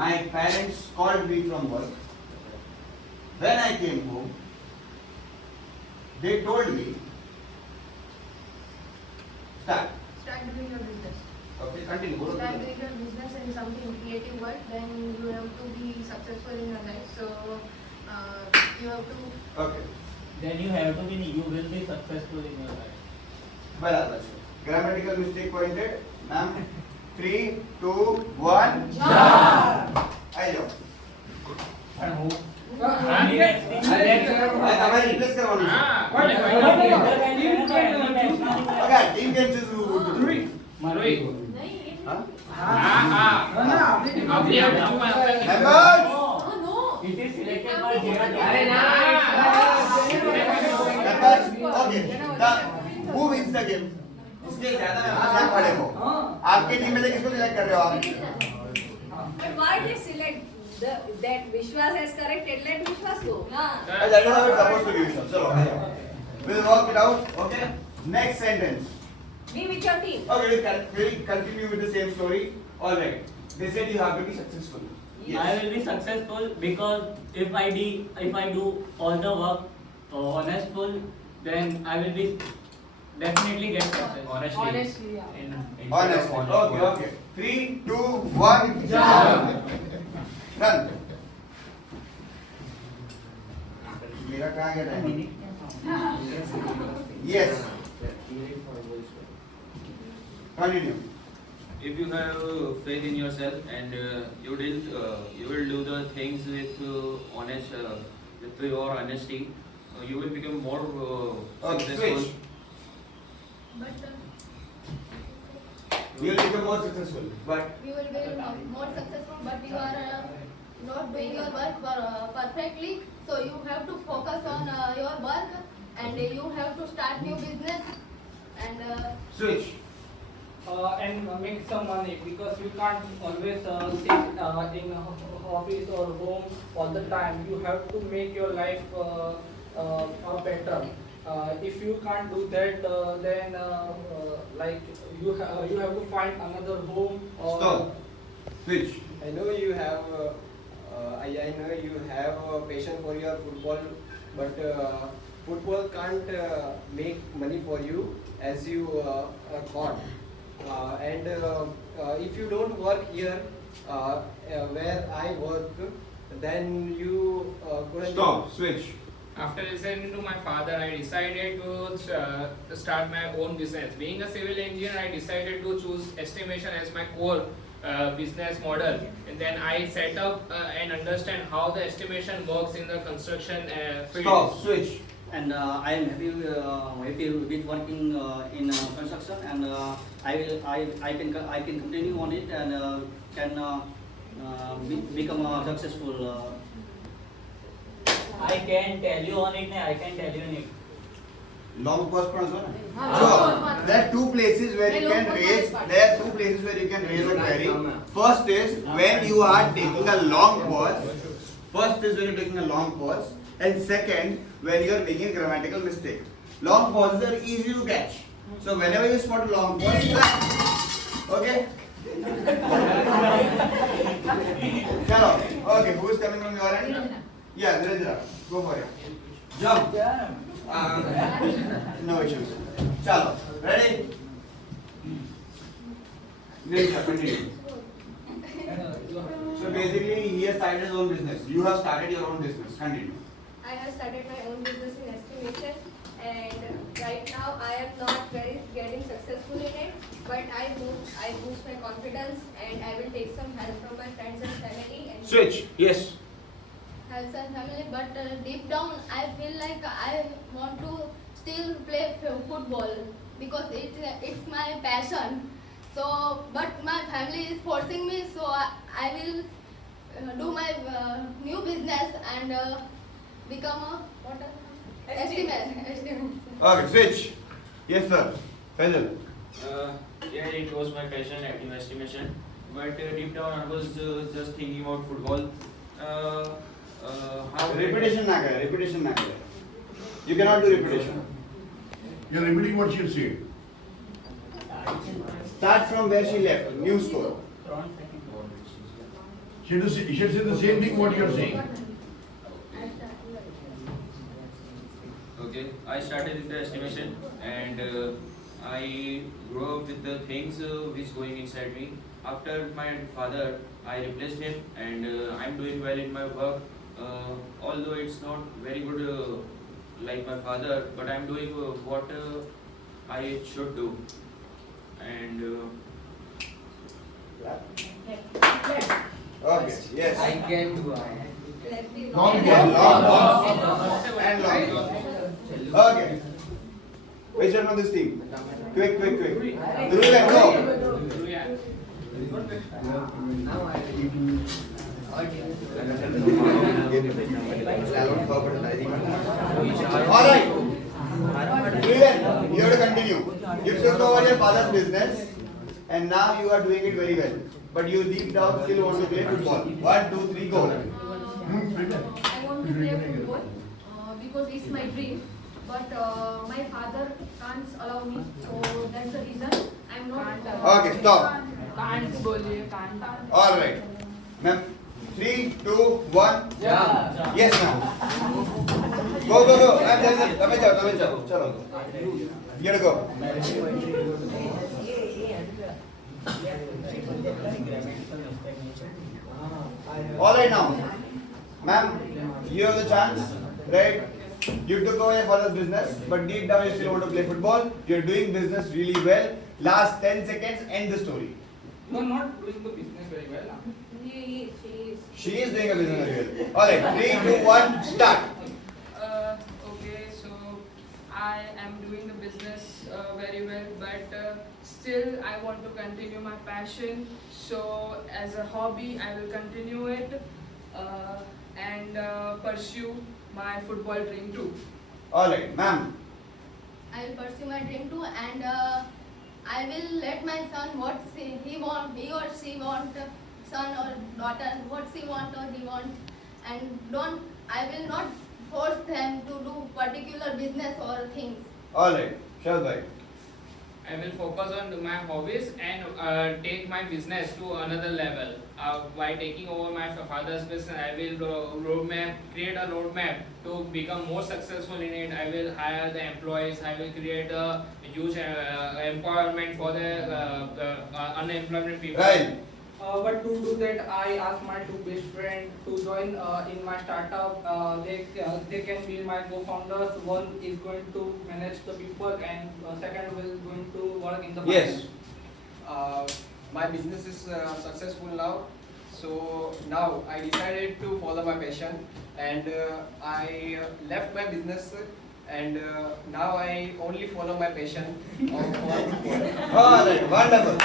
My parents called me from work. When I came home, they told me, start. Start doing your business. Okay, continue. Go Start to doing your business in something creative work, then you have to be successful in your life. So you have to. Okay. Then you have to be, you will be successful in your life. बराबर है. Grammatical mistake pointed. Ma'am, 3, 2, 1. आई जाओ. हमारे replace करवाना है. Okay, team can choose who to do. हाँ? Members. It is selected by Jira. Members. Okay. Who wins the game? इसके ज़्यादा members यहाँ खड़े हो. आपके टीम में से किसको select कर रहे हो आप? But why they select that Vishwas has corrected? Let Vishwas go. That is how it's supposed to be. चलो. We'll work it out. Okay. Next sentence. Be with your team. Okay, we'll continue with the same story. All right. They said you have to be successful. I will be successful because if I do all the work honestful, then I will be definitely get success. Honestly, yeah. Honest. Okay. 3, 2, 1. Run. मेरा कहाँ गया time? Yes. Continue. If you have faith in yourself and you will do the things with with your honesty, you will become more successful. Switch. But You will become more successful. But you will be more successful, but you are not doing your work perfectly. So you have to focus on your work, and you have to start new business. And switch. And make some money, because you can't always sit in office or home all the time. You have to make your life better. If you can't do that, then like you have to find another home. Or Stop. Switch. I know you have I know you have a passion for your football, but football can't make money for you as you thought. And if you don't work here where I work, then you couldn't. Stop. Switch. After listening to my father, I decided to start my own business. Being a civil engineer, I decided to choose estimation as my core business model. And then I set up and understand how the estimation works in the construction field. Stop. Switch. And I am happy with working in construction, and I can continue on it and can become successful. I can tell you on it. I can tell you on it. Long pause पर आना ना. So there are two places where you can raise. There are two places where you can raise a query. First is when you are taking a long pause. First is when you're taking a long pause, and second when you are making a grammatical mistake. Long pauses are easy to catch. So whenever you spot a long pause, okay. Chalo. Okay, who is coming from your end? Yeah, Nirendra, go for it. Jump. No issues. Chalo. Ready? Nirendra, continue. So basically, he has started his own business. You have started your own business. Continue. I have started my own business in estimation, and right now I am not very getting successful in it, but I boost my confidence, and I will take some help from my friends and family. And Switch. Yes. Friends and family, but deep down I feel like I want to still play football because it's my passion. So, but my family is forcing me, so I will do my new business and become a estimate. Okay, switch. Yes, sir. Faisal. Yeah, it was my passion at estimation, but deep down I was just thinking about football. How Repetition ना करे. Repetition ना करे. You cannot do repetition. You're repeating what she said. Start from where she left. New score. He should say the same thing what you are saying. Okay, I started with the estimation and I grew up with the things which going inside me. After my father, I replaced him and I'm doing well in my work. Although it's not very good like my father, but I'm doing what I should do. And Okay, yes. can do. Long Yeah, ball. long balls and long balls. Okay. Which one on this team? Quick. Dhruv, go. Yeah. Alright. Dhruv, you have to continue. You took over your father's business and now you are doing it very well. But you deep down still want to play football. 1, 2, 3, go. I want to play football because it's my dream. But my father can't allow me, so that's the reason I'm not. Okay, stop. Can't can't. Alright. Ma'am, 3, 2, 1. Yes, ma'am. Go. Tame jao. Chalo. You have to go. Alright now. Ma'am, you have the chance, right? You took over your father's business, but deep down you still want to play football. You're doing business really well. Last 10 seconds, end the story. You are not doing the business very well. She is doing a business very well. Alright, 3, 2, 1, start. Okay, so I am doing the business very well, but still I want to continue my passion. So as a hobby, I will continue it and pursue my football dream too. Alright, ma'am. I will pursue my dream too, and I will let my son what he or she want, son or daughter, what she want or he want, and I will not force them to do particular business or things. Alright, Shahid bhai. I will focus on my hobbies and take my business to another level. By taking over my father's business, I will create a roadmap to become more successful in it. I will hire the employees. I will create a huge empowerment for the unemployment people. Right. But to do that, I asked my two best friends to join in my startup. They can be my co-founders. One is going to manage the people, and second is going to work in the Yes. My business is successful now, so now I decided to follow my passion, and I left my business, and now I only follow my passion of football. Alright, wonderful.